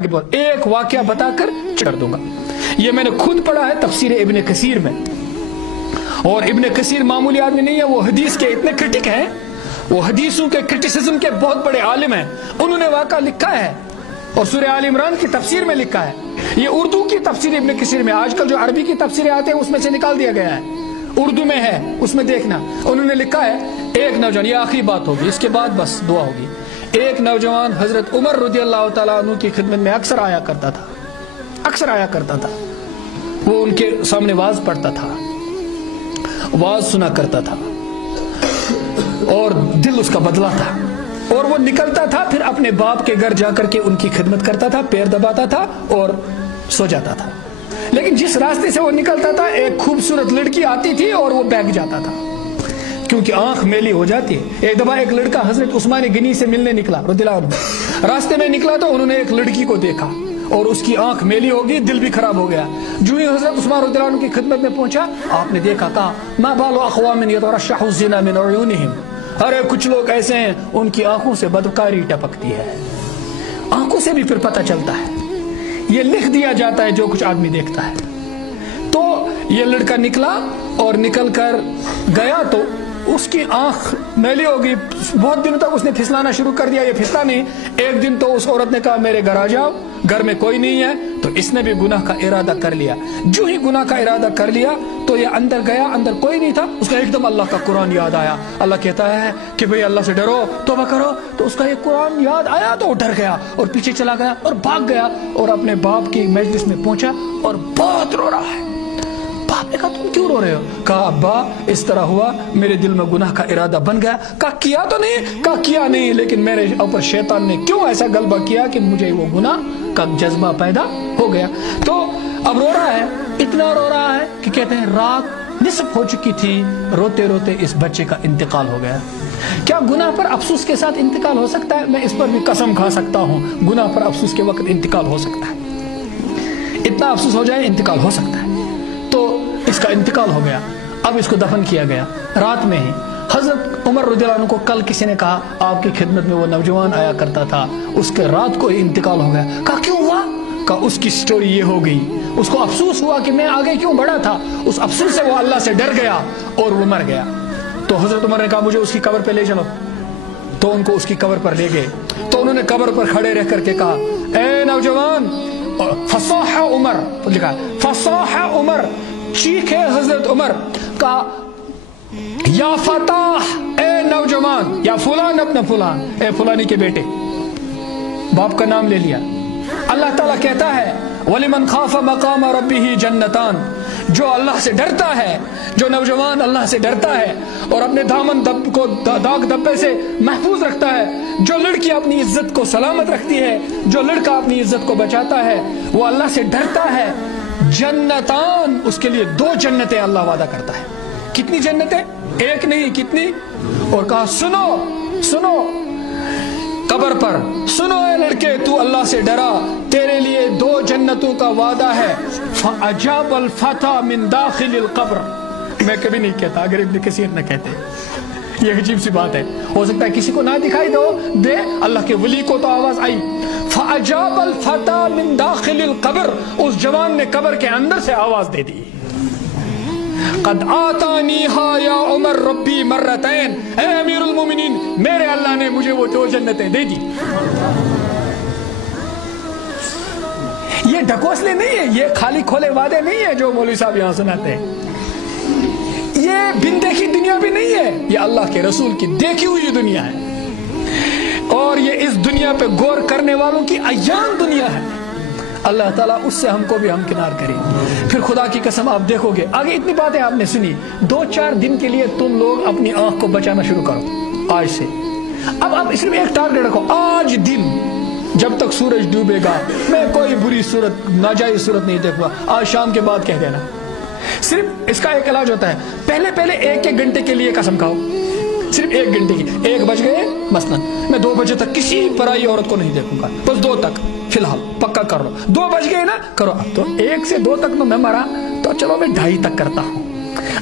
ایک واقعہ بتا کر چھوڑ دوں گا. یہ میں نے خود پڑھا ہے تفسیر ابن کثیر میں. اور ابن کثیر معمولی آدمی نہیں ہے, وہ حدیث کے اتنے کرٹک ہیں, وہ حدیثوں کے کرٹیسزم کے بہت بڑے عالم ہیں. انہوں نے واقعہ لکھا ہے اور سورہ آل عمران کی تفسیر میں لکھا ہے. یہ اردو کی تفسیر ابن کثیر میں, آج کل جو عربی کی تفسیریں آتے ہیں اس میں سے نکال دیا گیا ہے, اردو میں ہے, اس میں دیکھنا. انہوں نے لکھا ہے ایک نوجوان, یہ آخری بات ہوگی, اس کے بعد بس دعا ہوگی. ایک نوجوان حضرت عمر رضی اللہ تعالیٰ عنہ کی خدمت میں اکثر آیا کرتا تھا. وہ ان کے سامنے واز پڑھتا تھا, واز سنا کرتا تھا, اور دل اس کا بدلا تھا. اور وہ نکلتا تھا, پھر اپنے باپ کے گھر جا کر کے ان کی خدمت کرتا تھا, پیر دباتا تھا اور سو جاتا تھا. لیکن جس راستے سے وہ نکلتا تھا ایک خوبصورت لڑکی آتی تھی اور وہ بہگ جاتا تھا, کیونکہ آنکھ میلی ہو جاتی ہے. ایک دفعہ ایک لڑکا حضرت عثمان غنی سے ملنے نکلا رضی اللہ عنہ, راستے میں نکلا تو انہوں نے ایک لڑکی کو دیکھا اور اس کی آنکھ میلی ہو گئی, دل بھی خراب ہو گیا. جو ہی حضرت عثمان رضی اللہ عنہ کی خدمت میں پہنچا, آپ نے دیکھا, کہا ما بال اقوام یترشح الزنا من عیونہم, ارے کچھ لوگ ایسے ہیں ان کی آنکھوں سے بدکاری ٹپکتی ہے. آنکھوں سے بھی پھر پتہ چلتا ہے, یہ لکھ دیا جاتا ہے جو کچھ آدمی دیکھتا ہے. تو یہ لڑکا نکلا اور نکل کر گیا تو اس کی آنکھ میلی ہو گئی. بہت دنوں تک اس نے پھسلانا شروع کر دیا, یہ پھسلا نہیں. ایک دن تو اس عورت نے کہا میرے گھر آ جاؤ, گھر میں کوئی نہیں ہے. تو اس نے بھی گناہ کا ارادہ کر لیا. جو ہی گناہ کا ارادہ کر لیا تو یہ اندر گیا, اندر کوئی نہیں تھا. اس کا ایک دم اللہ کا قرآن یاد آیا. اللہ کہتا ہے کہ بھئی اللہ سے ڈرو, توبہ کرو. تو اس کا یہ قرآن یاد آیا تو وہ ڈر گیا اور پیچھے چلا گیا اور بھاگ گیا اور اپنے باپ کی مجلس میں پہنچا اور بہت رو رہا ہے. باپ نے کہا تم کیوں رو رہے ہو؟ کہا ابا اس طرح ہوا, میرے دل میں گناہ کا ارادہ بن گیا. کہا کیا تو نہیں؟ کہا کیا نہیں, لیکن میرے اوپر شیطان نے کیوں ایسا غلبہ کیا کہ مجھے وہ گناہ کا جذبہ پیدا ہو گیا. تو اب رو رہا ہے, اتنا رو رہا ہے کہ کہتے ہیں رات نصف ہو چکی تھی, روتے روتے اس بچے کا انتقال ہو گیا. کیا گناہ پر افسوس کے ساتھ انتقال ہو سکتا ہے؟ میں اس پر بھی قسم کھا سکتا ہوں, گناہ پر افسوس کے وقت انتقال ہو سکتا ہے. اتنا افسوس ہو جائے انتقال ہو سکتا ہے. تو اس کا انتقال ہو گیا. اب اس کو دفن کیا گیا رات میں ہی. حضرت عمر رضی اللہ عنہ کو کل کسی نے کہا آپ کی خدمت میں وہ نوجوان آیا کرتا تھا, اس کے رات کو ہی انتقال ہو گیا. کہا کیوں ہوا؟ کہا اس کی سٹوری یہ ہو گئی, اس کو افسوس ہوا کہ میں آگے کیوں بڑھا تھا. اس افسوس سے وہ اللہ سے ڈر گیا اور وہ مر گیا. تو حضرت عمر نے کہا مجھے اس کی قبر پہ لے چلو. تو ان کو اس کی قبر پر لے گئے. تو انہوں نے قبر پر کھڑے رہ کر کے کہا اے نوجوان, فصاح عمر, لکھا فصاح عمر, چیخے حضرت عمر, کہا یا فتح, اے نوجوان, یا فلان ابن فلان, اے فلانی کے بیٹے. باپ کا نام لے لیا. اللہ تعالیٰ کہتا ہے وَلِمَنْ خَافَ مَقَامَ رَبِّهِ جَنَّتَانِ, جو اللہ سے ڈرتا ہے, جو نوجوان اللہ سے ڈرتا ہے اور اپنے دامن کو داغ دبے سے محفوظ رکھتا ہے, جو لڑکی اپنی عزت کو سلامت رکھتی ہے, جو لڑکا اپنی عزت کو بچاتا ہے, وہ اللہ سے ڈرتا ہے, جنتان, اس کے لیے 2 جنتیں اللہ وعدہ کرتا ہے. کتنی جنتیں؟ ایک نہیں, کتنی؟ اور کہا سنو سنو, قبر پر سنو اے لڑکے, تو اللہ سے ڈرا, تیرے لیے 2 جنتوں کا وعدہ ہے. فَأَجَابَ الْفَتَى مِن دَاخِلِ الْقَبْرِ, میں کبھی نہیں کہتا اگر ابن کثیر نہ کہتے. یہ عجیب سی بات ہے, ہو سکتا ہے کسی کو نہ دکھائی دے, اللہ کے ولی کو تو آواز آئی. فَأَجَابَ الْفَتَى مِن دَاخِلِ الْقَبْرِ, اس جوان نے قبر کے اندر سے آواز دے دی, قد آتانیہا یا عمر ربی مرتین, اے امیر المومنین, میرے اللہ نے مجھے وہ 2 جنتیں دے دی. یہ ڈھکوسلے نہیں ہے, یہ خالی کھولے وعدے نہیں ہے جو مولوی صاحب یہاں سناتے ہیں. یہ بن دیکھی دنیا بھی نہیں ہے, یہ اللہ کے رسول کی دیکھی ہوئی دنیا ہے, اور یہ اس دنیا پہ غور کرنے والوں کی عیان دنیا ہے. اللہ تعالیٰ اس سے ہم کو بھی ہمکنار کرے. پھر خدا کی قسم آپ دیکھو گے آگے, اتنی باتیں آپ نے سنی, 2-4 دن کے لیے تم لوگ اپنی آنکھ کو بچانا شروع کرو آج سے. اب آپ صرف ایک ٹارگٹ رکھو, آج دن جب تک سورج ڈوبے گا میں کوئی بری صورت, ناجائز صورت نہیں دیکھوں گا. آج شام کے بعد کہہ دینا. صرف اس کا ایک علاج ہوتا ہے, پہلے 1-1 گھنٹے کے لیے قسم کھاؤ, صرف 1 گھنٹے کی. 1 بج گئے مثلا, میں 2 بجے تک کسی پرائی عورت کو نہیں دیکھوں گا, بس 2 تک فی الحال پکا کر لو. 2 بج گئے نا, کرو. اب تو 1 سے 2 تک تو میں مرا, تو چلو میں 2:30 تک کرتا ہوں.